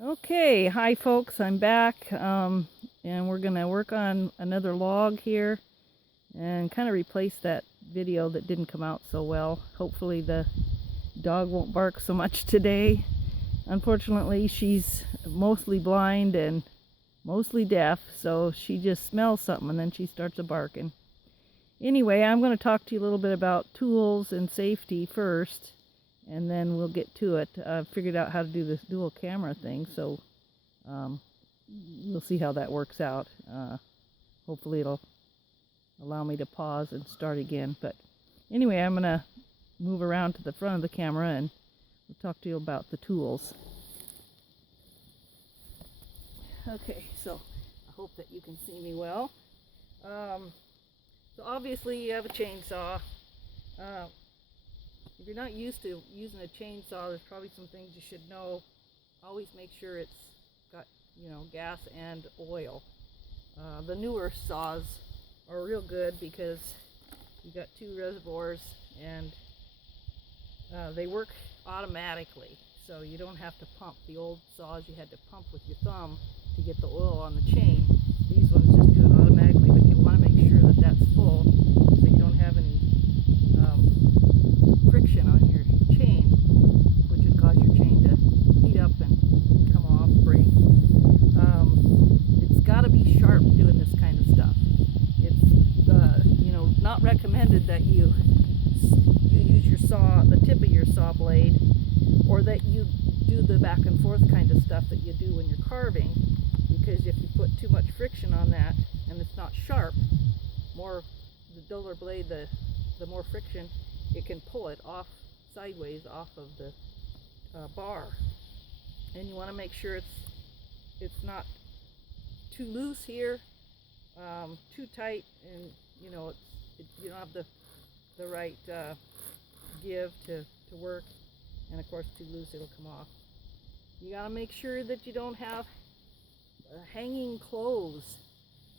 Okay, hi folks, I'm back, and we're gonna work on another log here and kind of replace that video that didn't come out so well. Hopefully the dog won't bark so much today. Unfortunately, she's mostly blind and mostly deaf, so she just smells something and then she starts barking. Anyway, I'm going to talk to you a little bit about tools and safety first, and then we'll get to it. I've figured out how to do this dual camera thing, so um, we'll see how that works out. Hopefully it'll allow me to pause and start again. But anyway, I'm going to move around to the front of the camera and we'll talk to you about the tools. Okay, so I hope that you can see me well. So obviously you have a chainsaw. If you're not used to using a chainsaw, there's probably some things you should know. Always make sure it's got, gas and oil. The newer saws are real good because you got two reservoirs and they work automatically, so you don't have to pump. The old saws you had to pump with your thumb to get the oil on the chain. These ones just do it automatically, but you want to make sure that that's full so you don't have any friction on your chain, which would cause your chain to heat up and come off, break. It's got to be sharp doing this kind of stuff. It's not recommended that you use your saw, the tip of your saw blade, or that you do the back and forth kind of stuff that you do when you're carving, because if you put too much friction on that and it's not sharp, the duller blade, the more friction, it can pull it off sideways off of the bar. And you want to make sure it's not too loose here, too tight, and you don't have the right give to work, and of course too loose it'll come off. You got to make sure that you don't have hanging clothes.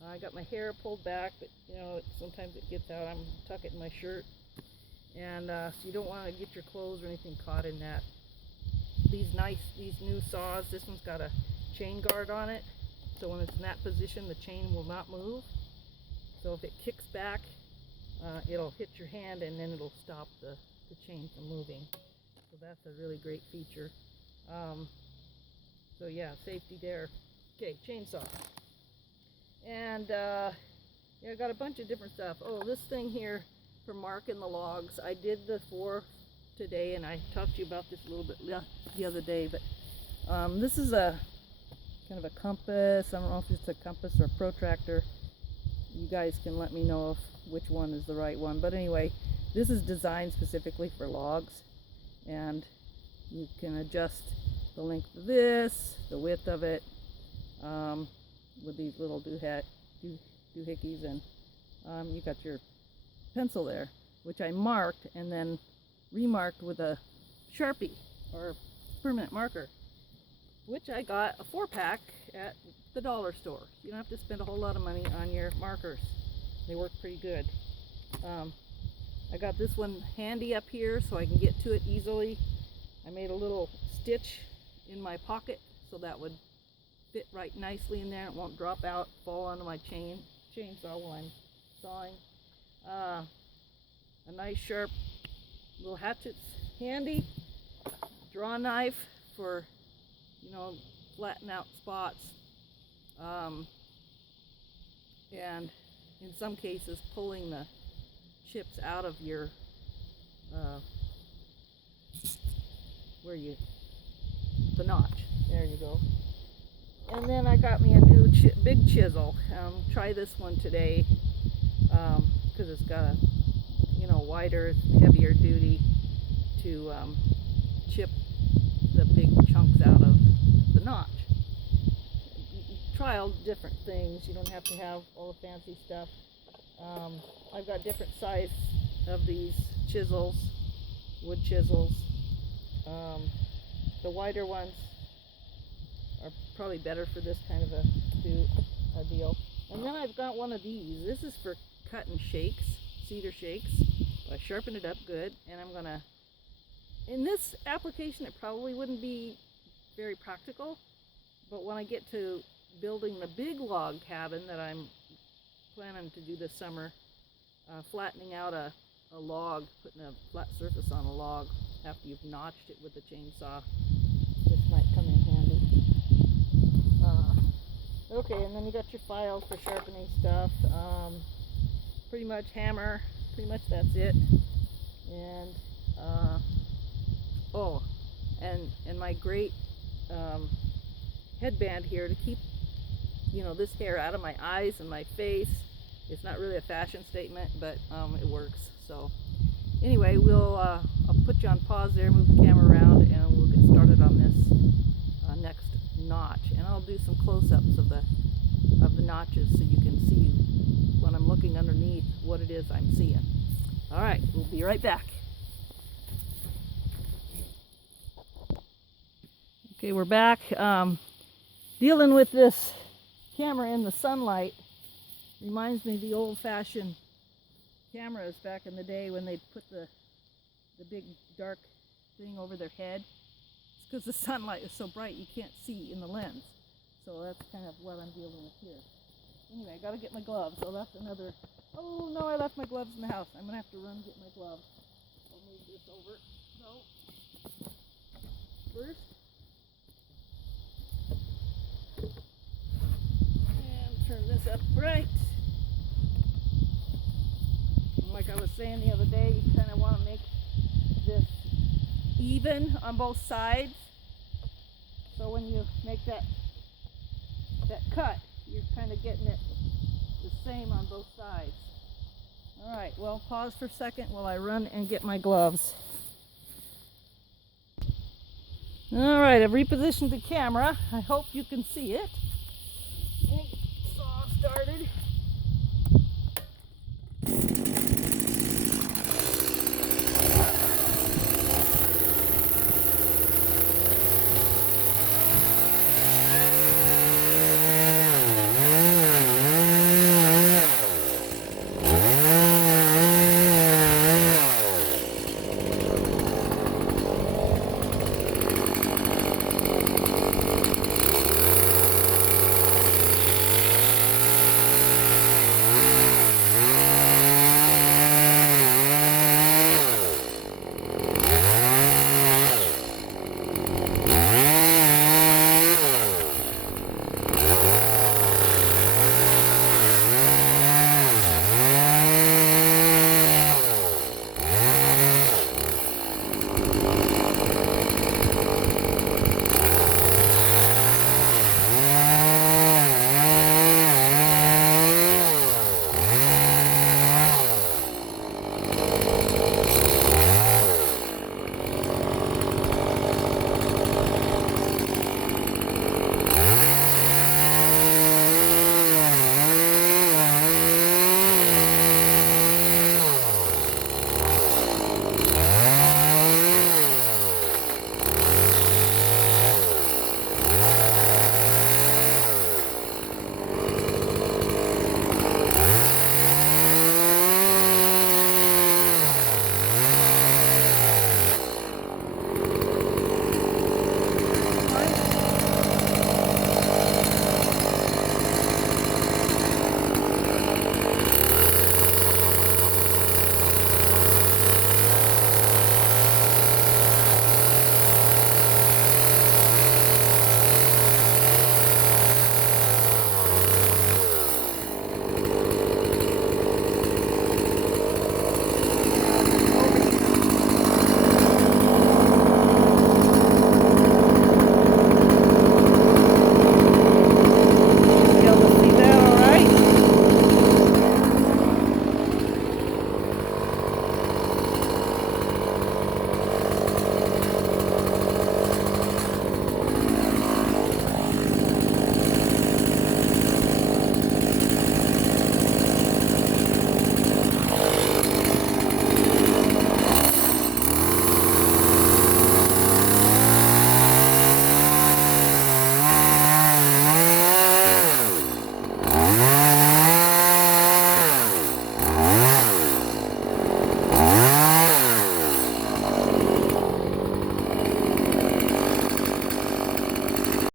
I got my hair pulled back, but sometimes it gets out. I'm tuck it in my shirt, and so you don't want to get your clothes or anything caught in that. These new saws, this one's got a chain guard on it, so when it's in that position the chain will not move. So if it kicks back, it'll hit your hand and then it'll stop the chain from moving. So that's a really great feature. So yeah, safety there. Okay, chainsaw. And I got a bunch of different stuff. Oh, this thing here for marking the logs. I did the 4 today, and I talked to you about this a little bit the other day, but this is a kind of a compass. I don't know if it's a compass or a protractor. You guys can let me know which one is the right one. But anyway, this is designed specifically for logs, and you can adjust the length of this, the width of it, with these little doohickeys, and you got your pencil there, which I marked and then remarked with a Sharpie or permanent marker, which I got a 4-pack at the dollar store. You don't have to spend a whole lot of money on your markers. They work pretty good. I got this one handy up here so I can get to it easily. I made a little stitch in my pocket so that would fit right nicely in there. It won't drop out, fall onto my chainsaw while I'm sawing. A nice sharp little hatchet's handy. Draw knife for flatten out spots, and in some cases pulling the chips out of your the notch. There you go. And then I got me a new big chisel. Try this one today because it's got a wider, heavier duty to chip the big chunks out of the notch. Try all different things. You don't have to have all the fancy stuff. I've got different size of these chisels, wood chisels. The wider ones are probably better for this kind of a deal. And then I've got one of these. This is for cutting shakes, cedar shakes. I sharpen it up good, and I'm in this application it probably wouldn't be very practical, But when I get to building the big log cabin that I'm planning to do this summer, flattening out a log, putting a flat surface on a log after you've notched it with the chainsaw, this might come in handy. Okay, and then you got your files for sharpening stuff. Pretty much hammer, pretty much that's it. And and my great headband here to keep, you know, this hair out of my eyes and my face. It's not really a fashion statement, but it works. So anyway, I'll put you on pause there, move the camera around, and we'll get started on this next notch. And I'll do some close-ups of the notches so you can see when I'm looking underneath what it is I'm seeing. All right, we'll be right back. Okay, we're back. Dealing with this camera in the sunlight reminds me of the old-fashioned cameras back in the day when they'd put the big dark thing over their head. It's because the sunlight is so bright you can't see in the lens. So that's kind of what I'm dealing with here. Anyway, I gotta get my gloves. So that's another. Oh no, I left my gloves in the house. I'm gonna have to run and get my gloves. I'll move this over. So first, and turn this up right. And like I was saying the other day, you kind of want to make this even on both sides. So when you make that cut, you're kind of getting it the same on both sides. All right, well, pause for a second while I run and get my gloves. All right, I've repositioned the camera. I hope you can see it. And saw started.